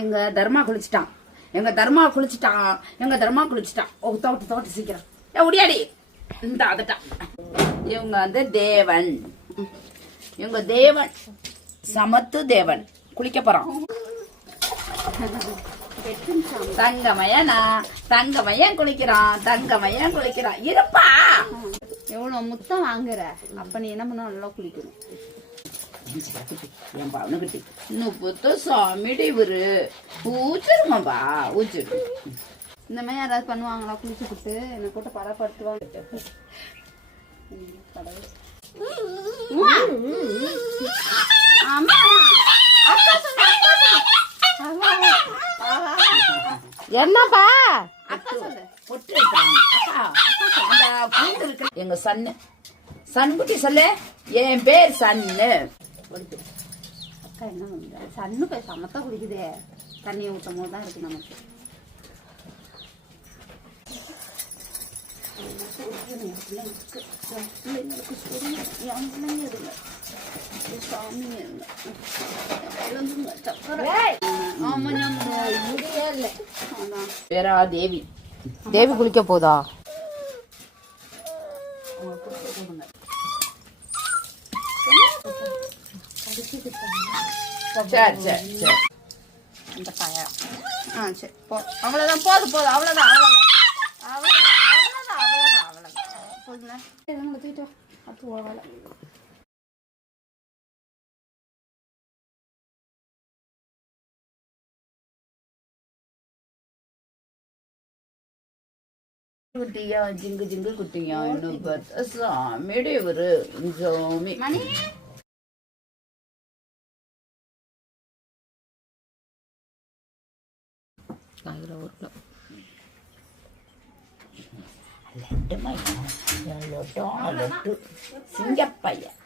எங்க தர்மா குளிச்சுட்டான் எங்க தர்மா குளிச்சுட்டான் தோட்டு சீக்கிரம் உடியாடி இந்த அதட்டான். இவங்க வந்து தேவன், இவங்க தேவன் சமத்து தேவன் குளிக்க போறான். தங்கமயன் குளிக்கிறான் இருப்பா. எவ்வளவு முத்தம் வாங்குற, அப்ப நீ என்ன பண்ண நல்லா குளிக்கணும். என் பவனுக்கிட்டி இன்னும் புத்த சாமிடி இவரு ஊச்சிருமாப்பா ஊச்சிரு. இந்த மாதிரி யாராவது பண்ணுவாங்களா? குளிச்சுக்கிட்டு என்னை கூட்ட படப்படுத்துவாங்க. என்னப்பா எங்க சன்குட்டி சொல்லு, என் பேர் சன்னு. அக்கா என்ன பண்ணுற? சன்னு போய் சமத்தா குடிக்குதே, தண்ணியை ஊற்றும் போது தான் இருக்கு நமக்கு. தேவி தேவி குளிக்க போதா? சரி சரி சரி. இந்த பயம் சரி அவ்வளோதான், போதும் அவ்வளோதான் போதுங்களா? எதுவும் தூக்கிட்டு அப்போ போகல. குட்டியா ஜிங்கு ஜிங்கு குட்டியா சாமிடி இவரு சாமி. சிங்கப்பையன்